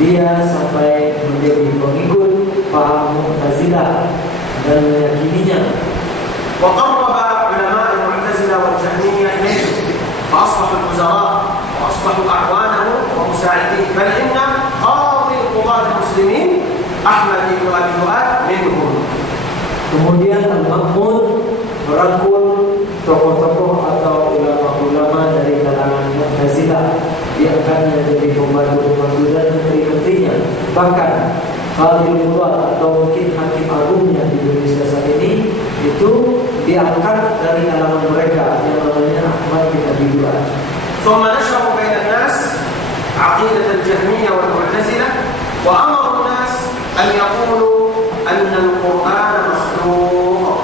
dia sampai menjadi pengikut paham Mu'tazilah dan meyakininya. وقرب علماء المعتزلة والجهمية إليه فأصبحوا الوزراء وأصبحوا أعوانه ومساعديه، بل إن قاضي قضاة المسلمين أحمد بن أبي دؤاد منهم. Kemudian Al-Ma'mun merangkul tokoh-tokoh atau ulama-ulama dari kalangan Mu'tazilah, diangkatnya jadi pembantu-pembantu dan menteri-menterinya. Bahkan Qadhiyullah atau mungkin hakim agungnya di Indonesia saat ini itu diangkat dari kalangan mereka yang namanya Ahmad bin Abi Du'ad. ثم نشروا بين الناس عقيدة الجهمية والمعتزلة وأمروا الناس أن يقولوا أن القرآن مخلوق.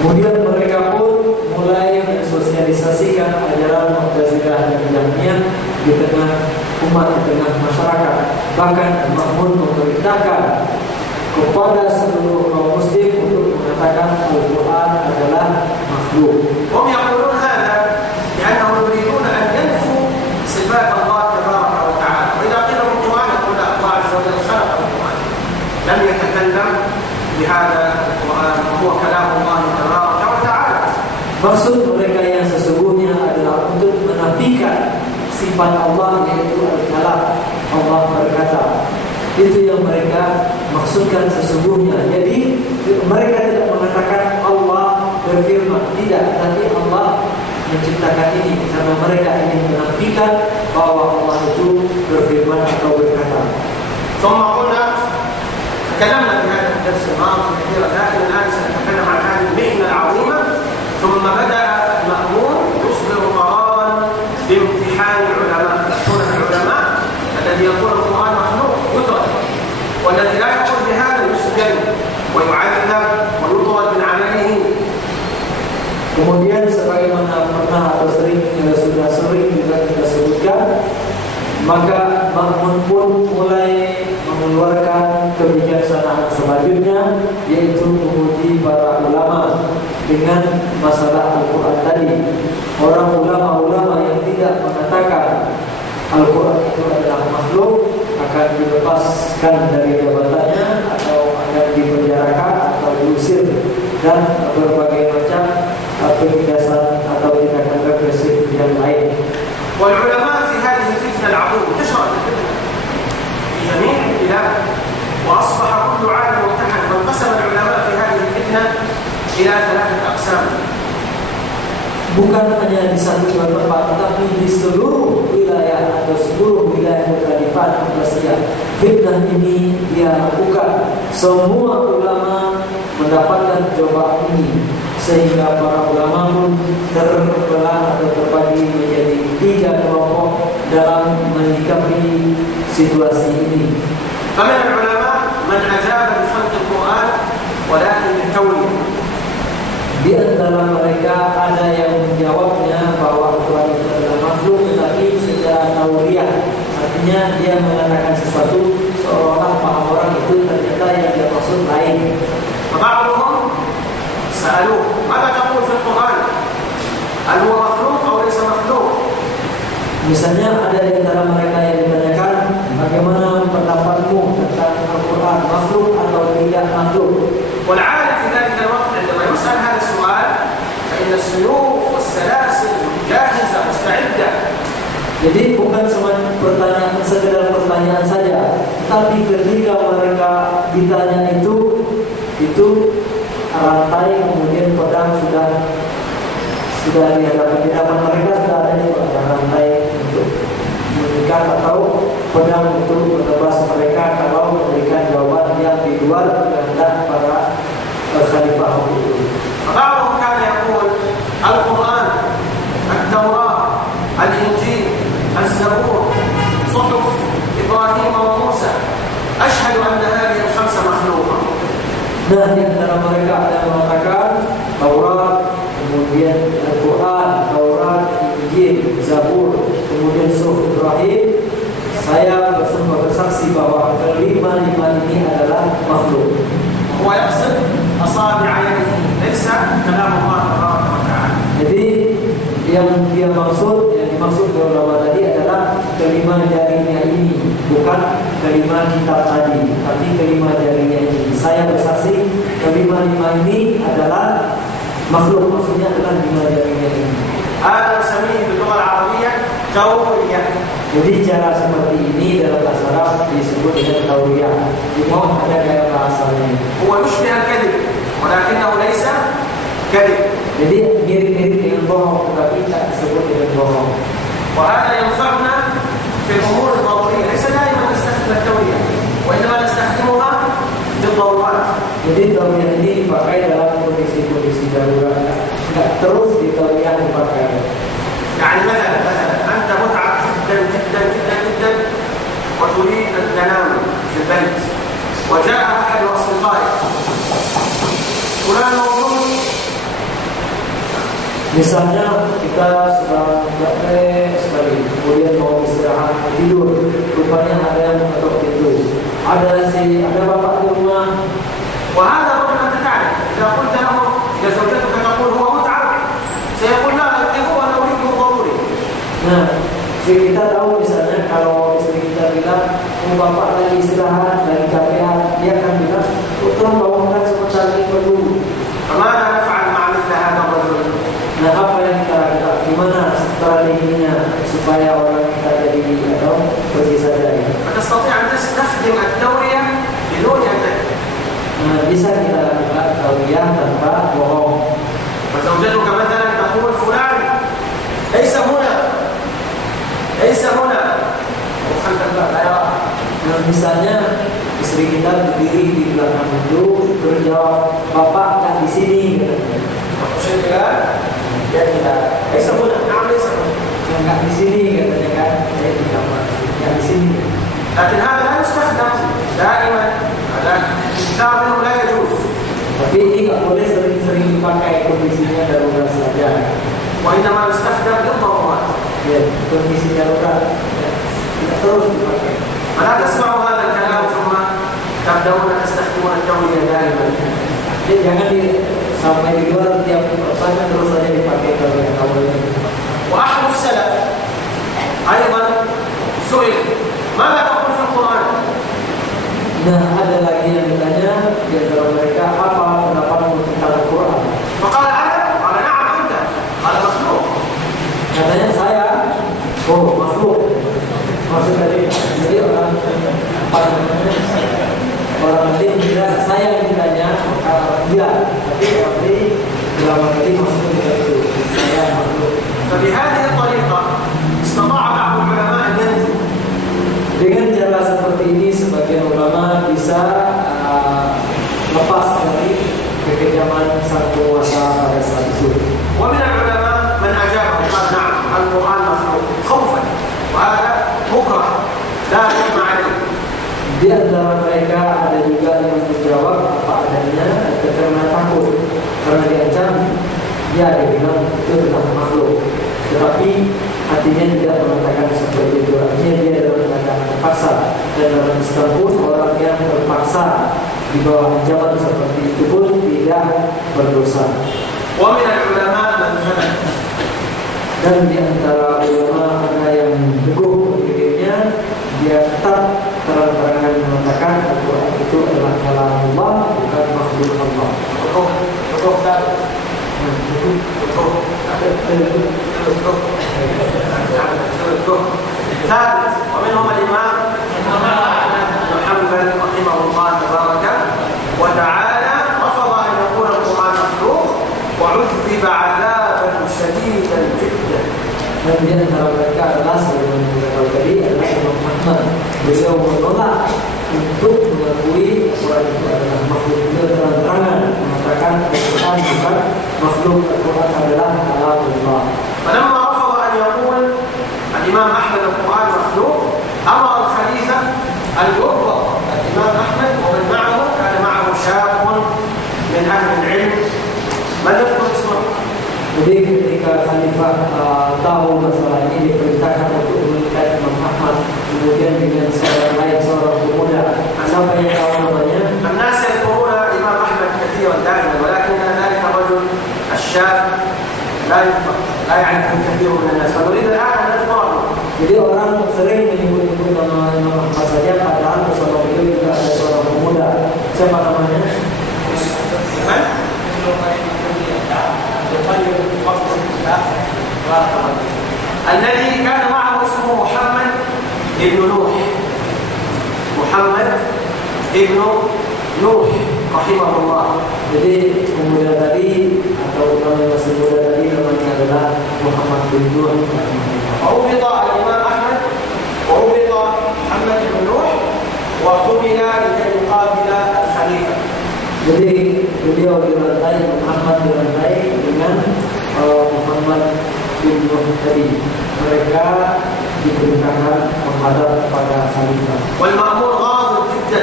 Kemudian mereka pun mulai mensosialisasikan ajaran Mu'tazilah dan Jahmiyah di tengah umat, di tengah masyarakat. Bahkan Ma'mun memerintahkan kepada seluruh kaum muslim untuk mengatakan Al-Quran adalah makhluk. هم يقولون هذا لأنهم يريدون أن ينفوا صفات الله تبارك وتعالى، وإذا قيل القرآن يقول الله عز وجل خلق القرآن، لم يتكلم بهذا القرآن وهو كلام الله تبارك وتعالى. Maksud mereka yang sesungguhnya adalah untuk menafikan sifat Allah, yaitu al-kalam, Allah berkata. Itu yang mereka maksudkan sesungguhnya. Jadi mereka tidak mengatakan Allah berfirman, tidak, tapi Allah menciptakan ini, karena mereka ingin menafikan bahwa Allah itu berfirman atau berkata. ثم قلنا تكلمنا في هذا الدرس الماضي كثيرا، لكن الآن سنتكلم عن هذه المحنة العظيمة. ثم بدأ المأمون يصدر قرارا بامتحان العلماء، هنا العلماء الذي يقول القرآن مخلوق يترك، والذي لا يقول بهذا يسجن ويعذب ويطرد من عمله. Kemudian sebagaimana pernah atau sudah sering juga kita sebutkan, maka Ma'mun pun mulai mengeluarkan kebijaksanaan selanjutnya, yaitu menguji para ulama dengan masalah Al-Quran tadi. Orang ulama-ulama yang tidak mengatakan Al-Quran itu adalah makhluk akan dilepaskan dari jabatannya atau akan dipenjarakan atau diusir dan berbagai macam penindasan atau tindakan represif yang lain. والعلماء في هذه الفتنة العظيمة انتشرت الفتنة في جميع البلاد، وأصبح كل عالم ممتحن، وانقسم العلماء في هذه الفتنة إلى 3 أقسام. Bukan hanya di satu tempat, tetapi di seluruh wilayah atau seluruh wilayah Khalifah Abbasiyah. Fitnah ini dia lakukan. Semua ulama mendapatkan cobaan ini, sehingga para ulama pun terbelah atau terbagi menjadi 3 kelompok dalam menyikapi situasi ini. فمن العلماء من أجاب بخلق القرآن ولكن بتوليه. Di antara mereka ada yang menjawabnya bahwa Al-Quran itu adalah makhluk, tetapi secara tauriah, artinya dia mengatakan sesuatu seolah-olah paham orang itu ternyata yang dia maksud lain. فبعضهم سألوه ماذا تقول في القرآن؟ هل هو مخلوق أو ليس مخلوق؟ Misalnya ada di antara mereka yang ditanyakan, bagaimana pendapatmu tentang Al-Quran, makhluk atau tidak makhluk? والعالم في ذلك الوقت عندما يسأل هذا السؤال فإن السيوف والسلاسل جاهزة مستعدة. Jadi bukan cuma pertanyaan, sekedar pertanyaan saja, tapi ketika mereka ditanya itu rantai kemudian pedang sudah di hadapan mereka, sudah ada rantai untuk mengikat atau pedang untuk menebas mereka kalau memberikan jawaban yang di luar kehendak para khalifah itu. فبعضهم كان يقول القرآن، التوراة، الإنجيل، الزبور، صحف إبراهيم وموسى، أشهد أن هذه ال5 مخلوقة. Nah, di antara mereka ada yang mengatakan Taurat, kemudian Al-Quran, Taurat, Injil, Zabur, kemudian Suhuf Ibrahim. Saya bersaksi bahwa kelima-lima ini adalah makhluk. هو يقصد أصابع يده ليس كلام الله تبارك وتعالى. Jadi yang dimaksud oleh ulama tadi adalah kelima jarinya ini, bukan kelima kitab tadi, tapi kelima jarinya ini. Saya bersaksi kelima-lima ini adalah makhluk, maksudnya adalah lima jarinya ini. هذا نسميه باللغة العربية تورية. Jadi cara seperti ini dalam bahasa Arab disebut dengan tauriyah. Cuma ada gaya bahasanya. هو يشبه الكذب ولكنه ليس كذب. Jadi mirip-mirip dengan bohong, tetapi tak disebut dengan bohong. وهذا ينفعنا في الأمور الضرورية. ليس دائما نستخدم التورية وإنما نستخدمها للضرورات. Jadi tauriyah ini dipakai dalam kondisi-kondisi darurat. Tidak terus ditauriyah dipakai. يعني مثلا أنت متعب جدا جدا جدا جدا وتريد أن تنام في البيت وجاء أحد أصدقائك فلان موجود. Misalnya kita sedang capek sekali, kemudian mau istirahat tidur, rupanya ada yang mengetuk pintu. Ada bapak di rumah. وهذا رجل أنت تعرف إذا قلت له إذا زوجتك تقول هو متعب سيقول لا أكتبه وأنا أريده ضروري. Nah, kita tahu misalnya kalau istri kita bilang, bapak lagi istirahat, lagi capek, dia akan bilang, tolong bangunkan sebentar lagi perlu. فماذا نفعل مع مثل هذا الرجل؟ Nah, apa yang kita lakukan? Gimana strateginya supaya orang kita jadi atau pergi saja ya? فتستطيع أن تستخدم التورية بدون أن تكذب. Nah, bisa kita lakukan tauriyah tanpa bohong. فزوجتك مثلا تقول فلان ليس هنا وخلف الباب لا يراك. Nah, misalnya istri kita berdiri di belakang itu terus jawab, bapak tak di sini. dia tidak ليس هنا. نعم ليس هنا. Nggak di sini katanya kan, di kamar, nggak di sini. لكن هذا لا يستخدم دائما. هذا منه لا يجوز. Tapi ini nggak boleh sering-sering dipakai, kondisinya darurat saja. وإنما يستخدم للضرورات. Ya, kondisi darurat ya, tidak terus dipakai. فلا تسمعوا هذا الكلام ثم تبدأون تستخدمون التورية دائما. Jadi jangan sampai di luar tiap pertanyaan terus saja dipakai kalau yang awalnya. وأحد السلف أيضا سئل ماذا تقول في القرآن؟ Nah, ada lagi yang ditanya di antara mereka, apa pendapatmu tentang Al-Quran? فقال أنا؟ قال نعم أنت. قال مخلوق. Katanya saya, makhluk. Maksud tadi, jadi orang tadi bilang saya yang ditanya, dia. Tapi orang tadi bilang tadi maksudnya itu saya makhluk. فبهذه الطريقة استطاع بعض العلماء أن ينجو. Dengan cara seperti ini, sebagian ulama bisa lepas dari kekejaman sang penguasa pada saat itu. ومن العلماء من أجاب وقال نعم القرآن مخلوق خوفا وهذا مكره لا يجب عليه. Di antara mereka ada juga yang menjawab apa adanya karena takut, karena diancam. Ya, dia bilang itu adalah makhluk, tetapi hatinya tidak mengatakan seperti itu. Artinya dia adalah mengatakan terpaksa, dan dalam Islam pun orang yang terpaksa di bawah ancaman seperti itu pun tidak berdosa. ومن العلماء من ثبت. Dan di antara ulama ada yang teguh berdirinya, dia tetap terang-terangan mengatakan Al-Quran itu adalah kalam Allah, bukan makhluk Allah. betul tak? ثابت. ومنهم الإمام محمد رحمه الله تبارك وتعالى رفض أن يكون القرآن مخلوق وعذب عذابا شديدا جدا. Dan di antara mereka adalah sebagaimana kita tahu tadi adalah Imam Ahmad. Beliau menolak untuk mengakui Al-Quran itu adalah makhluk. Beliau terang-terangan mengatakan Al-Quran bukan makhluk, Al-Quran adalah kalam Allah. فلما رفض أن يقول الإمام أحمد القرآن مخلوق أمر الخليفة أن يربط الإمام أحمد ومن معه، كان معه شاب من أهل العلم. من يذكر اسمه؟ Jadi ketika Khalifah tahu masalah ini, diperintahkan untuk mengikat Imam Ahmad, kemudian dengan seorang lain, seorang pemuda. Siapa yang tahu namanya? الناس يذكرون الإمام أحمد كثيرا دائما ولكن ذلك الرجل الشاب لا يذكر، لا يعرفه كثير من الناس، فنريد الآن أن نذكره. Jadi orang sering menyebut nama Imam Ahmad saja, padahal ibnu Nuh, Muhammad ibnu Nuh rahimahullah. Jadi pemuda tadi atau orang yang masih muda tadi namanya adalah Muhammad bin Nuh. ربط الإمام أحمد وربط محمد بن نوح وحمل لكي يقابل الخليفة. Jadi beliau dirantai, Muhammad dirantai dengan Muhammad bin Nuh tadi. Mereka diperintahkan menghadap kepada khalifah. والمأمون غاضب جدا.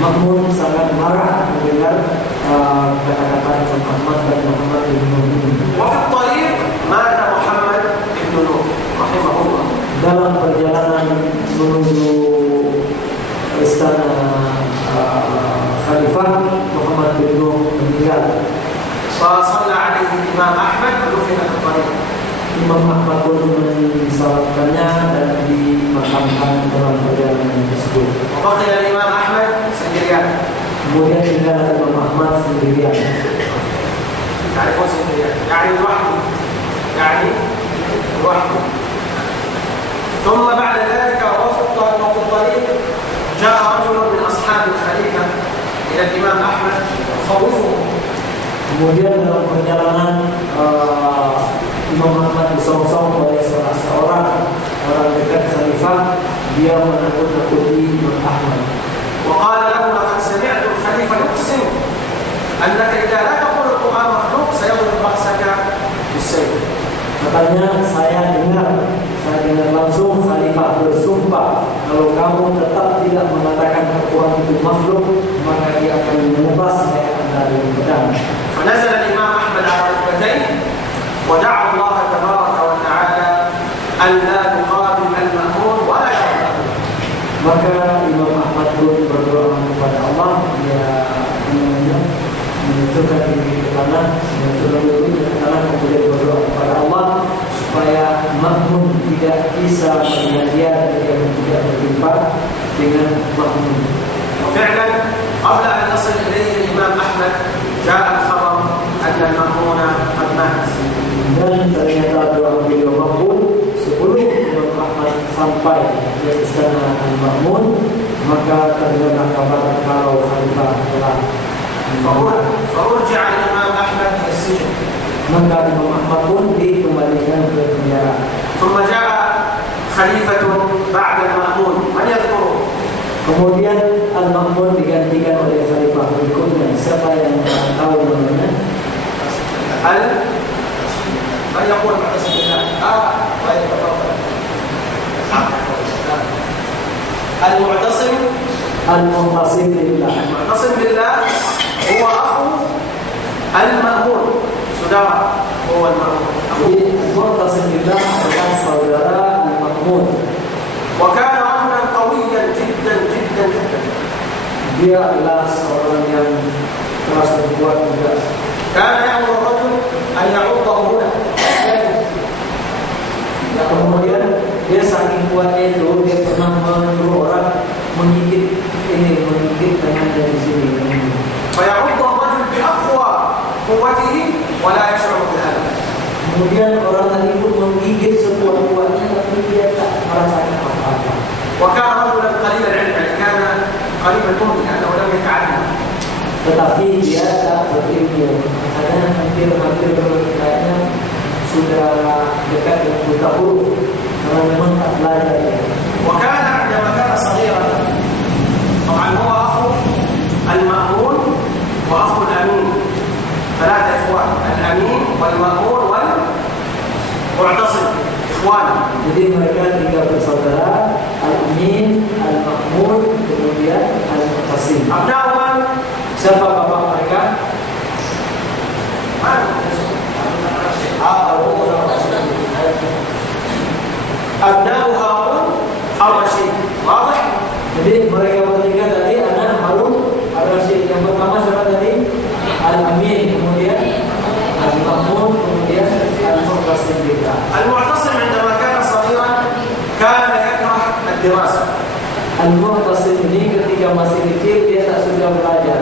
Makmun sangat marah mendengar kata-kata Muhammad dan Muhammad bin Nuh ini. وفي الطريق مات محمد بن نوح رحمه الله. Dalam perjalanan menuju istana khalifah, Muhammad bin Nuh meninggal. فصلى عليه الإمام أحمد ودفن في الطريق. Imam Ahmad pun mensalatkannya dan dimakamkan dalam perjalanan tersebut. وبقي الإمام أحمد سندريان. Kemudian tinggal Imam Ahmad sendirian. تعرفون سندريان؟ يعني لوحده. يعني لوحده. ثم بعد ذلك وفي الطريق جاء رجل من أصحاب الخليفة إلى الإمام أحمد خوفه. Kemudian dalam perjalanan Imam Ahmad disosong oleh seorang dekat khalifah, dia menakut-nakuti Imam Ahmad. وقال له لقد سمعت الخليفة يقسم أنك إذا لا تقول القرآن مخلوق سيضرب رأسك بالسيف. Katanya saya dengar langsung khalifah bersumpah kalau kamu tetap tidak mengatakan Al-Quran itu makhluk, maka dia akan menebas leher Anda dengan pedang. فنزل الإمام أحمد على ركبتيه ودعا الله تبارك وتعالى أن لا يقابل المأمون ولا يقابل. Maka Imam Ahmad pun berdoa kepada Allah, dia menunjukkan diri ke tanah, kemudian berdoa kepada Allah supaya makmum tidak bisa melihat dia dan tidak berjumpa dengan makmum. وفعلا قبل أن نصل إليه الإمام أحمد جاء الخبر أن المأمون قد مات. Dan ternyata doa beliau makbul sebelum Imam Ahmad sampai ke istana Al-Ma'mun, maka terdengar kabar kalau khalifah telah فرجع الإمام أحمد إلى السجن. maka Imam Ahmad pun dikembalikan ke penjara. ثم جاء خليفة بعد المأمون من يذكره؟ Kemudian Al-Ma'mun digantikan oleh khalifah berikutnya. Siapa yang tahu namanya? من يقول بسم الله؟ طيب تفضل. المعتصم. Al-Mu'tasim billah. المعتصم بالله هو أخو المأمون. saudara هو المأمون. Al-Mu'tasim billah adalah saudara Al-Ma'mun. وكان رجلا قويا جدا جدا جدا. Dia adalah seorang yang keras dan kuat juga. كان يأمر الرجل أن يعضه هنا. Kemudian dia saking kuatnya itu, dia pernah menyuruh orang menggigit tangan dari sini. فيعض الرجل بأقوى قوته ولا يشعر بهذا. Kemudian orang tadi pun menggigit sekuat-kuatnya, tapi dia tak merasakan apa-apa. وكان رجلا قليل العلم، يعني كان قريب الموت لأنه لم يتعلم. Tetapi dia tak berilmu, karena hampir kayaknya sudah dekat dengan buta huruf, karena memang tak belajar ya. وكان عندما كان صغيرا، طبعا هو أخو المأمون وأخو الأمين، ثلاثة إخوان، الأمين والمأمون والمعتصم، إخوان. Jadi mereka tiga bersaudara, Al-Amin, Al-Ma'mun, kemudian Al-Mu'tasim. أبناء من؟ Siapa bapak mereka? أبناء هارون الرشيد. واضح؟ Jadi mereka bertiga tadi anak Harun Ar-Rasyid. Yang pertama siapa tadi? Al-Amin, kemudian Al-Ma'mun, kemudian Al-Mu'tasim billah. المعتصم عندما كان صغيرا كان يكره الدراسة. Al-Mu'tasim ini ketika masih kecil dia tak suka belajar.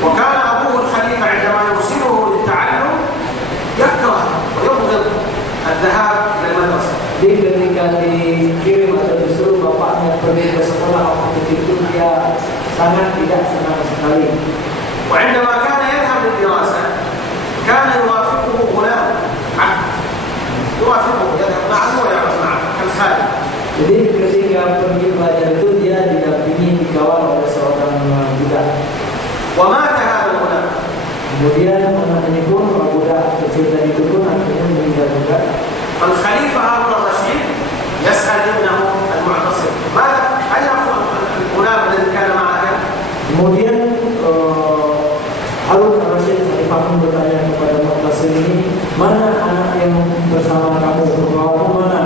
وكان أبوه الخليفة عندما يرسله للتعلم يكره ويبغض الذهاب إلى المدرسة. Jadi ketika dikirim atau sangat tidak senang sekali. وعندما كان يذهب للدراسة كان يوافقه غلام عبد يوافقه يذهب معه ويعود معه كالخادم. Jadi ketika pergi belajar itu dia didampingi dikawal oleh seorang budak. ومات هذا الغلام. Kemudian anak ini pun budak kecil tadi itu pun akhirnya meninggal juga. فالخليفة هارون الرشيد يسأل ابنه المعتصم ماذا أين الغلام الذي كان معك؟ Kemudian Harun al-Rasyid Khalifah pun bertanya kepada Mu'tasim ini, mana anak yang bersama kamu, berbawa mana?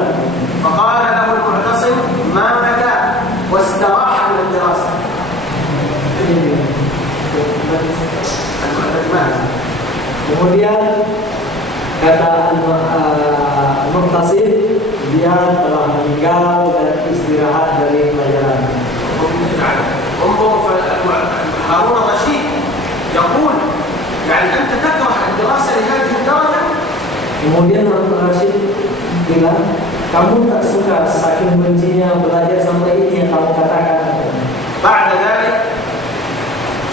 فقال له المعتصم ما بدا واستراح من الدراسة. Kemudian kata Mu'tasim, dia telah meninggal dan istirahat dari pelajaran. انظر هارون الرشيد يقول يعني أنت تكره الدراسة لهذه الدرجة. Kemudian Harun al-Rasyid bilang, kamu tak suka saking bencinya belajar sampai ini yang kamu katakan. بعد ذلك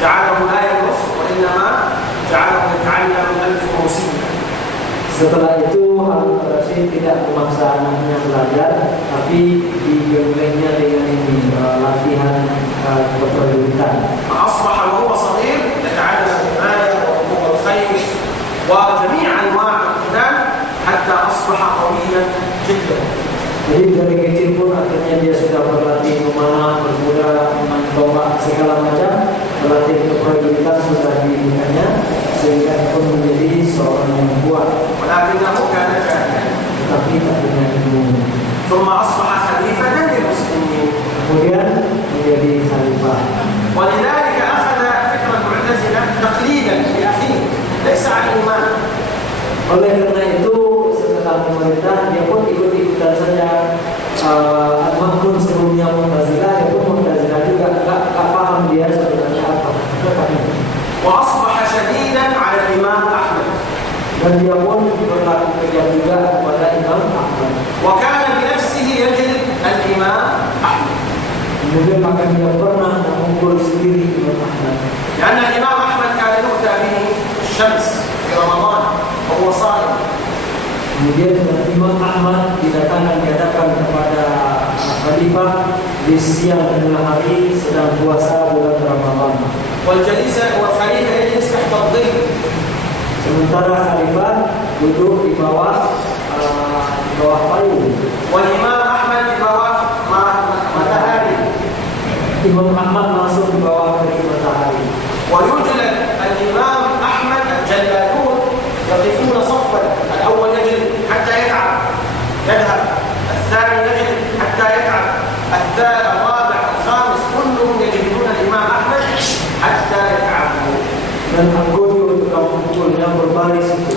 جعله لا يدرس وإنما جعله يتعلم الفروسية. Setelah itu Harun al-Rasyid tidak memaksa anaknya belajar, tapi digemblengnya dengan ini latihan keprajuritan. فأصبح وهو صغير يتعلم الرماية وركوب الخيل وجميع أنواع القتال حتى أصبح قويا جدا. Jadi dari kecil pun akhirnya dia sudah berlatih memanah, berkuda, memain tombak, segala macam. Berlatih keprajuritan sudah dimiliki sehingga pun menjadi seorang yang kuat. ولكنه كان جاهلا. Tetapi tak punya ilmu. ثم أصبح خليفة للمسلمين. Kemudian menjadi khalifah. ولذلك أخذ فكرة المعتزلة تقليدا لأخيه ليس عن إيمان. Oleh karena itu setelah pemerintah dia pun ikut-ikutan saja. Walaupun sebelumnya Mu'tazilah, dia pun Mu'tazilah juga tak paham dia sebenarnya apa. وأصبح شديدا على الإمام أحمد. Dan dia pun berlaku kejam juga kepada Imam Ahmad. وكان بنفسه يجلد الإمام أحمد. Kemudian maka dia pernah memukul sendiri Imam Ahmad. لأن الإمام أحمد كان يؤتى به الشمس في رمضان وهو صائم. Kemudian Imam Ahmad didatangkan kepada Khalifah di siang tengah hari sedang puasa bulan Ramadan. والخليفة يجلس تحت الظل. Sementara Khalifah duduk di bawah payung. والإمام أحمد di bawah matahari. Imam Ahmad masuk di bawah terik matahari. ويجلد الإمام أحمد الجلادون يقفون صفا. الأول يجلد حتى يتعب يذهب، الثاني يجلد حتى يتعب، الثالث الرابع الخامس كلهم يجلدون الإمام أحمد حتى يتعبوا. Dan anggota tukang memukulnya berbaris itu.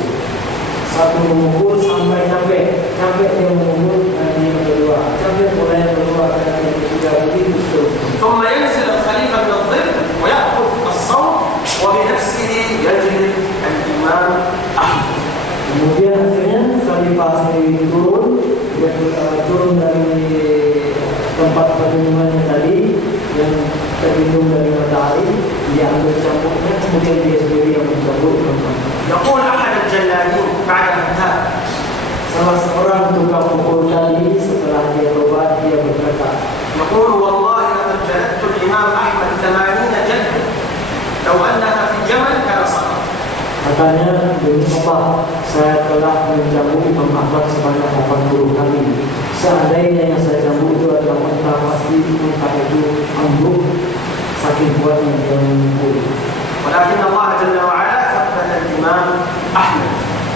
Satu memukul sampai dia memukul dan yang kedua, sampai mulai yang kedua dan yang ketiga begitu seterusnya. ثم ينزل الخليفة من الظل ويأخذ الصوت وبنفسه يجلد الإمام أحمد. Kemudian akhirnya Khalifah sendiri turun dari tempat perlindungannya tadi yang terlindung dari matahari, dia ambil cambuknya, kemudian dia sendiri yang mencambuk. يقول أحد الجلادين بعد الانتهاء. Salah seorang tukang pukul tadi setelah dia tobat dia berkata, يقول والله لقد جلدت الإمام أحمد 80 جلدة لو أنها في جمل كان صار. katanya, demi Allah, saya telah mencambuk Imam Ahmad sebanyak 80 kali. Seandainya yang saya cambuk itu adalah unta, pasti unta itu ambruk saking kuatnya dia memukul. ولكن الله جل وعلا ثبت الإمام أحمد.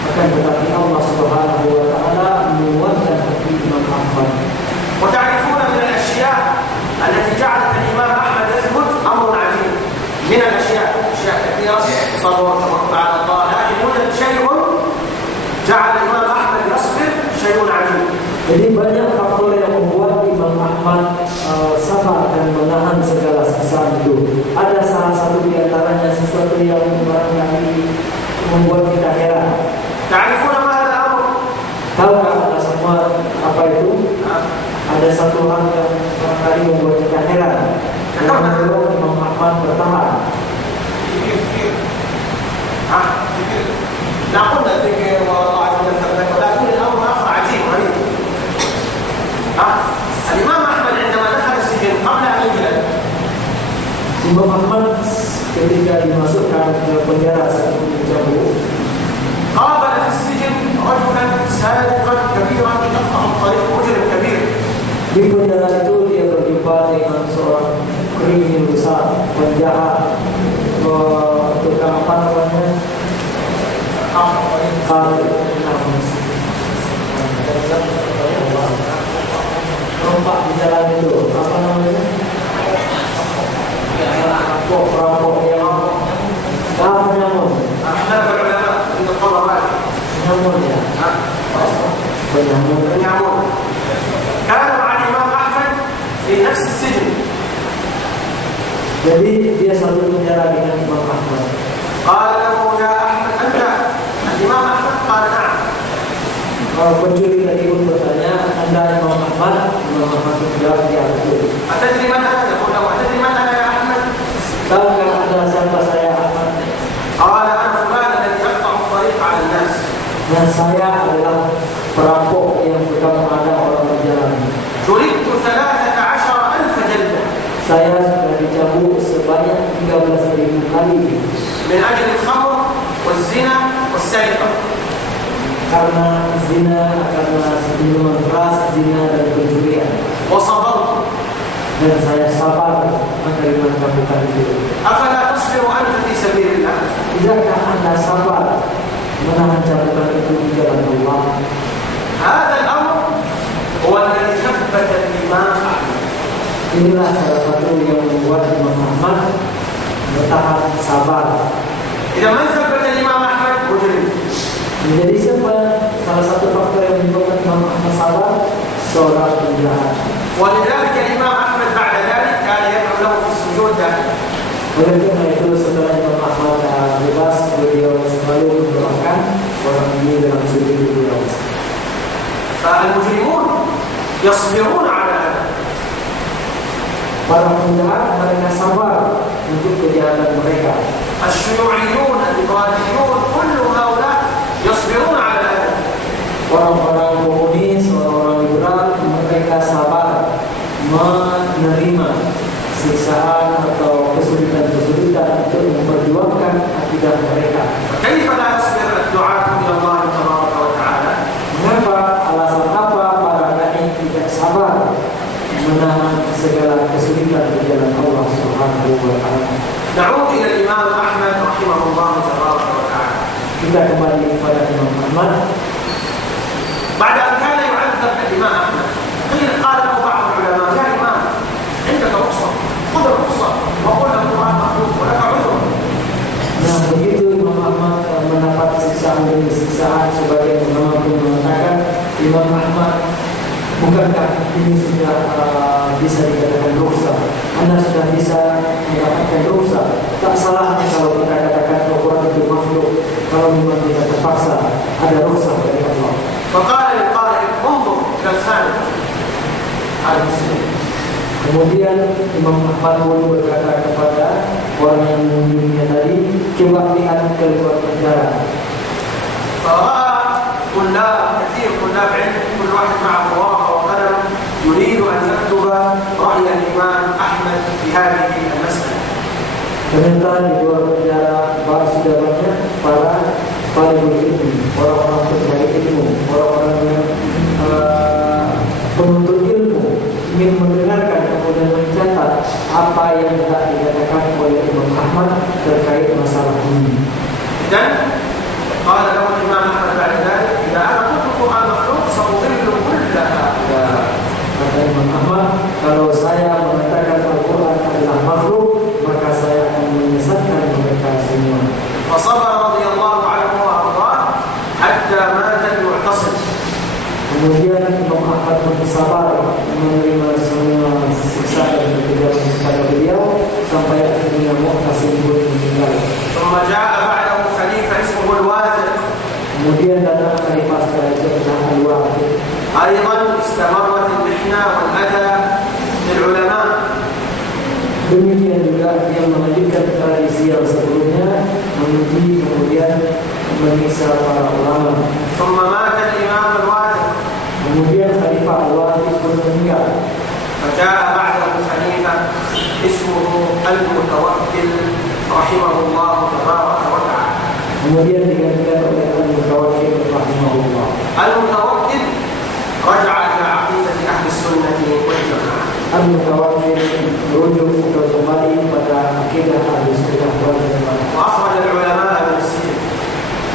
Akan tetapi Allah Subhanahu wa taala menguatkan hati Imam Ahmad. وتعرفون من الأشياء التي جعلت الإمام أحمد يثبت أمر عجيب. من الأشياء كثيرة صلوا وتوكلوا على الله، لكن يوجد شيء جعل الإمام أحمد يصبر شيء عجيب. Jadi banyak faktor yang membuat Imam Ahmad sabar dan menahan segala siksa itu. Ada salah satu di antaranya sesuatu yang barangkali membuat kita heran. تعرفون ما هذا الأمر؟ Tahukah Anda semua apa itu? Ada satu hal yang barangkali membuat kita heran. Yang membuat Imam Ahmad bertahan. كثير كثير لا قلنا الذكر والله عز وجل ثبت ولكن الامر اخر عجيب غريب. الامام احمد عندما دخل السجن قبل ان يجلد Imam Ahmad ketika dimasukkan ke penjara saat menjauh, قابل في السجن رجلا سارقا كبيرا يقطع الطريق مجرم كبير. Di penjara itu dia berjumpa dengan seorang kriminal besar, penjahat, tukang apa namanya? Rompak di jalan itu, apa namanya? Perampok yang penyamun. اختلف العلماء في القضاء Penyamun ya. penyamun. كان مع الامام احمد في نفس السجن. Jadi dia satu penjara dengan Imam Ahmad. قال له يا احمد انت الامام احمد قال نعم. Pencuri tadi pun bertanya, Anda Imam Ahmad? Imam Ahmad menjawab, ya betul. أتدري من أنا؟ يقول له أتدري من أنا يا أحمد؟ Tahukah Anda siapa saya Ahmad? قال أنا فلان الذي يقطع الطريق على الناس. Dan saya adalah perampok yang suka mengadang orang berjalan. جلدت 13,000 جلدة. Saya sudah dicambuk sebanyak 13.000 kali من أجل الخمر والزنا والسرقة. karena zina, karena minuman keras, zina dan pencurian. وصبرت. Dan saya sabar menerima cambukan itu. أفلا تصبر أنت في سبيل الله؟ Tidakkah Anda sabar menahan cambukan itu di jalan Allah? هذا الأمر هو الذي ثبت الإمام أحمد. Inilah salah satu yang membuat Imam Ahmad bertahan sabar. إذا من ثبت الإمام أحمد مجرم. Menjadi siapa salah satu faktor yang menyebabkan Imam Ahmad sabar? Seorang penjahat. ولذلك الإمام أحمد بعد ذلك كان يدعو له في السجود دائما. Oleh karena itu setelah Imam Ahmad bebas, beliau selalu mendoakan orang ini dalam sujud beliau. فالمجرمون يصبرون على هذا. Para penjahat mereka sabar untuk kejahatan mereka. الشيوعيون الليبراليون كل هؤلاء يصبرون على هذا. Orang-orang komunis, orang-orang liberal, mereka sabar menerima siksaan atau kesulitan-kesulitan untuk memperjuangkan akidah mereka. كيف لا يصبر الدعاة إلى الله تبارك وتعالى؟ Mengapa, alasan apa para dai tidak sabar menahan segala kesulitan di jalan Allah Subhanahu wa taala? نعود إلى الإمام أحمد رحمه الله تبارك وتعالى. Kita kembali kepada Imam Ahmad. بعد أن كان يعذب الإمام أحمد قال له بعض العلماء يا إمام عندك رخصة خذ الرخصة وقل القرآن مخلوق ولك عذر. Nah, begitu Imam Ahmad mendapat siksaan demi siksaan, sebagian ulama pun mengatakan, Imam Ahmad, bukankah ini sudah bisa dikatakan dosa? Anda sudah bisa mendapatkan dosa. Tak salahnya kalau kita katakan Al-Quran itu makhluk, kalau memang kita terpaksa ada dosa dari Allah. فقال للقارئ انظر إلى الخالق المسلم. Kemudian Imam Ahmad pun berkata kepada orang yang mengunjunginya tadi, coba lihat ke luar penjara. فرأى كثير طلاب علم كل واحد معه ورقة وقلم يريد أن يكتب رأي الإمام أحمد في هذه المسألة. Ternyata di luar penjara sudah banyak para talibul ilmi, orang-orang pencari ilmu, orang-orang yang penuntut ilmu, ingin mendengarkan kemudian mencatat apa yang telah dikatakan oleh Imam Ahmad terkait masalah ini. Dan قال له الإمام أحمد بعد ذلك إذا أنا قلت القرآن مخلوق سأضل كلها. Kata Imam Ahmad, kalau saya mengatakan Al-Quran adalah makhluk, maka saya akan menyesatkan mereka semua. فصبر رضي الله عنه وأرضاه حتى مات المعتصم. Kemudian Imam Ahmad pun sabar menerima semua siksa dan kejahatan kepada beliau sampai akhirnya Mu'tasim pun meninggal. ثم جاء بعده خليفة اسمه الوازع. Kemudian datang khalifah setelah itu adalah وجاء بعده خليفة اسمه المتوكل رحمه الله تبارك وتعالى. Kemudian digantikan oleh Al-Mutawakkil rahimahullah. Al-Mutawakkil raja'a ila aqidati ahli sunnah wal jamaah. Al-Mutawakkil merujuk atau kembali pada akidah ahli sunnah wal jamaah. Wa akhraj al-ulama min as-sijn.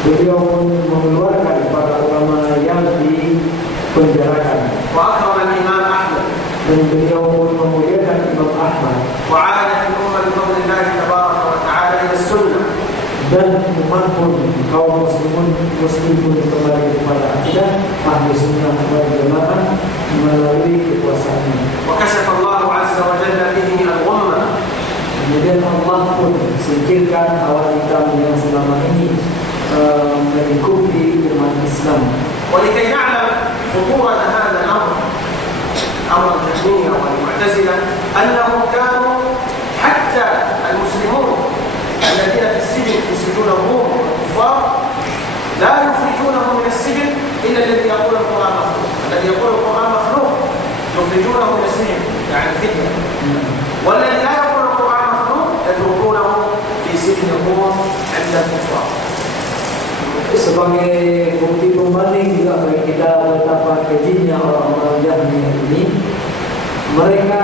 Beliau pun mengeluarkan para ulama yang dipenjarakan. Wa akrama al-Imam Ahmad. Dan beliau pun memuliakan Imam Ahmad. Wa 'adat al-ummah bi fadlillah tabaraka wa ta'ala ila as-sunnah. Dan umat pun kaum muslim pun kembali kepada akidah ahli sunnah wal jamaah melalui kekuasaannya. Wa kashafa Allah 'azza wa jalla bihi al-ghammah. Kemudian Allah pun singkirkan awan hitam yang selama ini melingkupi umat Islam. ولكي نعلم خطورة هذا الأمر أمر الجهمية والمعتزلة أنهم كانوا حتى المسلمون الذين في السجن في سجون الروم والكفار لا يخرجونهم من السجن إلا الذي يقول القرآن مخلوق. الذي يقول القرآن مخلوق يخرجونه من السجن يعني فتنة. والذي لا يقول القرآن مخلوق يتركونه في سجن الروم عند الكفار. Sebagai bukti pembanding juga bagi kita betapa kejinya orang-orang Jahmiyah ini, mereka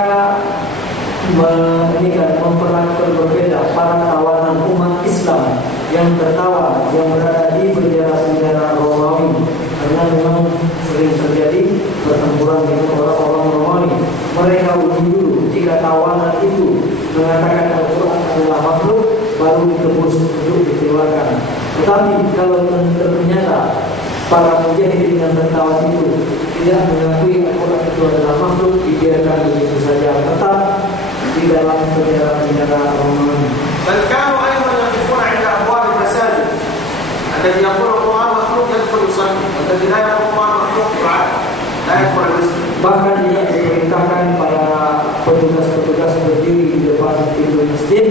memperlakukan berbeda para tawanan umat Islam yang tertawan yang berada di penjara-penjara Romawi, karena memang sering terjadi pertempuran dengan orang-orang Romawi. Mereka uji dulu jika tawanan itu mengatakan Al-Quran adalah makhluk, baru ditebus untuk dikeluarkan. Tetapi kalau ternyata para mujahidin yang tertawan itu tidak mengakui Al-Quran itu adalah makhluk, dibiarkan begitu saja tetap di dalam penjara-penjara Romawi. بل كانوا أيضا يقفون عند أبواب المساجد. الذي يقول القرآن مخلوق يدخل يصلي، والذي لا يقول القرآن مخلوق يعاد لا يدخل المسجد. Bahkan ia diperintahkan para petugas-petugas berdiri di depan pintu masjid.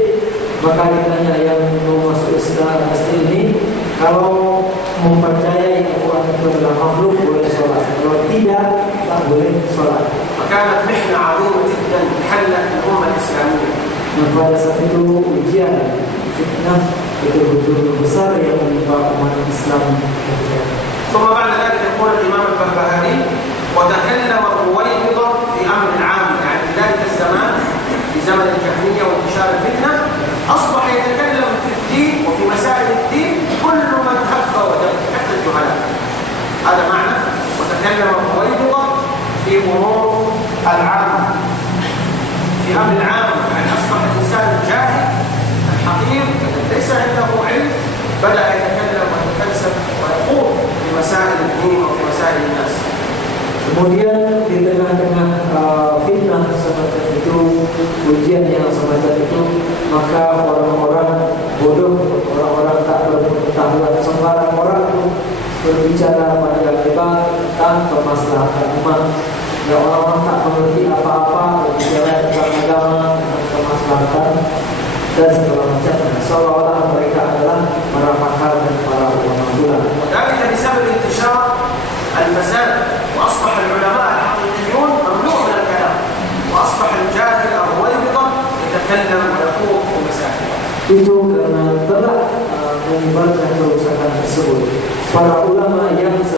Maka ditanya yang mau masuk Islam masjid ini, kalau mempercayai Al-Quran itu adalah makhluk boleh sholat, kalau tidak tak boleh sholat. وكانت محنة عظيمة جدا حلت الأمة الإسلامية. Maka pada saat itu ujian fitnah betul-betul besar yang menimpa umat Islam. ثم بعد ذلك يقول الإمام البربهاري وتكلم الرويبضة في أمر عام، يعني في ذلك الزمان في زمن الجهمية وانتشار الفتنة أصبح يتكلم في الدين وفي مسائل الدين كل من هب ودب حتى الجهلاء. هذا معنى وتكلم الرويبضة في أمور العامة في أمر العام، يعني أصبح الإنسان الجاهل الحقير ليس عنده علم بدأ يتكلم ويتفلسف ويقول في مسائل الدين وفي مسائل الناس. Kemudian di tengah-tengah fitnah semacam itu, ujian yang semacam itu, maka orang-orang bodoh, orang-orang tak berpengetahuan, sembarang orang itu berbicara pada lebar tentang kemaslahatan umat. Ya, orang-orang tak mengerti apa-apa, berbicara tentang agama, tentang kemaslahatan dan segala macamnya. Seolah-olah mereka adalah para pakar dan para ulama. وذلك بسبب انتشار الفساد، وأصبح العلماء الحقيقيون ممنوع من الكلام، وأصبح الجاهل الرويبضة يتكلم ويقول في مسائل. Itu karena telah menyebarkan kerusakan tersebut. Para ulama yang